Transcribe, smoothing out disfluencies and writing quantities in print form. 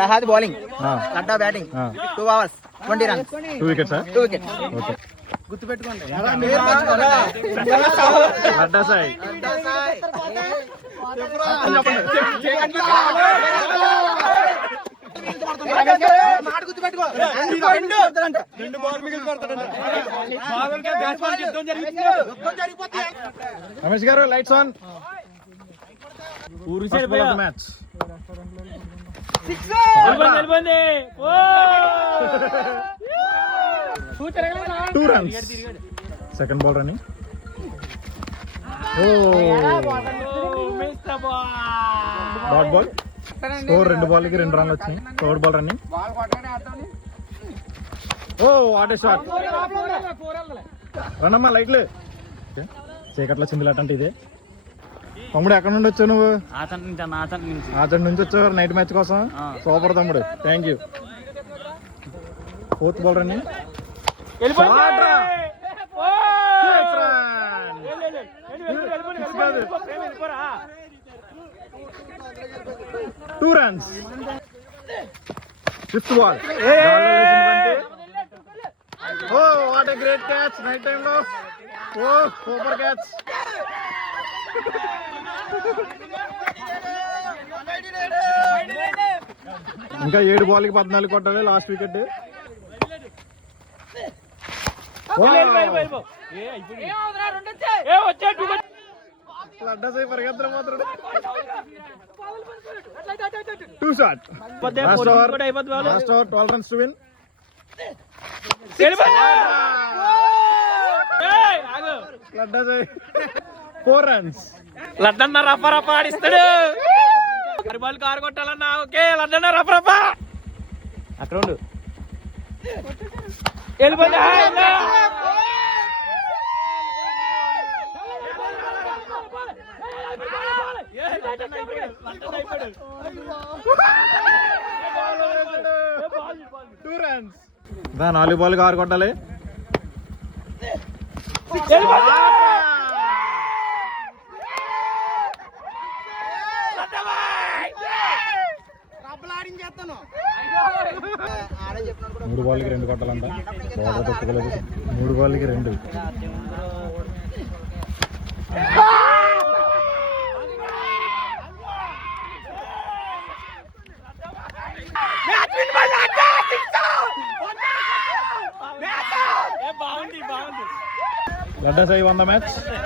రహాద్ bowling, Ladda batting. 2 overs 20 runs. 2 wickets. 2 wickets. Okay. గుర్తుపెట్టుకోండి. లడ్డా సాయి. రమేష్ గారు lights on. Match 2 runs. Second ball running. Dot ball. Score 2 బాల్కి 2 రన్లు వచ్చినాయి. Third ball running. Oh what a shot. రన్నమ్మా లైట్లు. చీకట్లో చిందులాట అంటే ఇదే. తమ్ముడు ఎక్కడ నుండి వచ్చావు నువ్వు? ఆచండి నుంచి వచ్చావు నైట్ మ్యాచ్ కోసం. సూపర్ తమ్ముడు, thank you. Fourth ball running. 2 runs. Fifth ball. Oh what a great catch night time లో. Oh super catch. ఇంకా 7 బాల్కి 14 కొట్టాలి. Last wicket. లడ్డా సాయి పరిగెత్తడం మాత్రం 2 shot. Last over 12 runs to win. Ladda Sai 4 runs. లడ్డన్న రప్ప రప్ప ఆడిస్తాడు. బాల్ కారు కొట్టాలన్నా ఓకే. లడ్డన్న రప్ప రప్ప అక్కడ ఉండు. వెళ్ళిపోయింది. 2 runs. 4 బాల్కి 6 కొట్టాలి. మూడు బాల్కి 2 కొట్టాలంట. బాగా తప్పుకోలేదు. 3 బాల్కి 2. లడ్డా సాయి 100 మ్యాచ్.